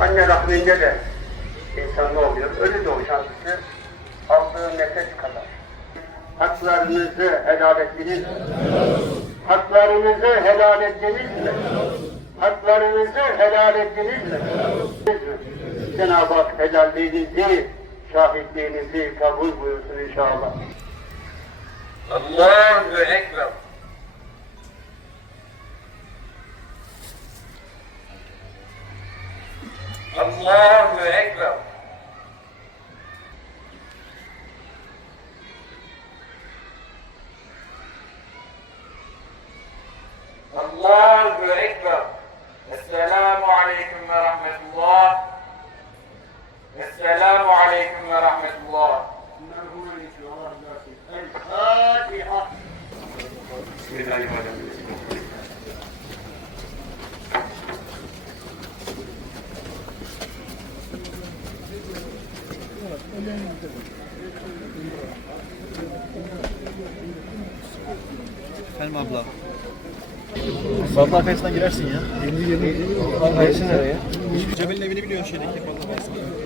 anne rahminde de insan ne oluyor? Ölü doğuş şansı aldığı nefes kadar. Haklarınızı helal ettiniz mi? Haklarınızı helal ettiniz mi? Haklarınızı helal ettiniz mi? Cenab-ı Hak helalliğinizi, şahitliğinizi kabul buyursun inşallah. Allahu Ekber. الله أكبر. الله أكبر. السلام عليكم ورحمة الله. السلام عليكم ورحمة الله. الفاتحة بسم الله الرحمن الرحيم. Efendim abla. Sabah arkasından girersin ya. Yeni yeni. Arkasından nereye? Cemil'in evini biliyorsun şeydeki. Ballı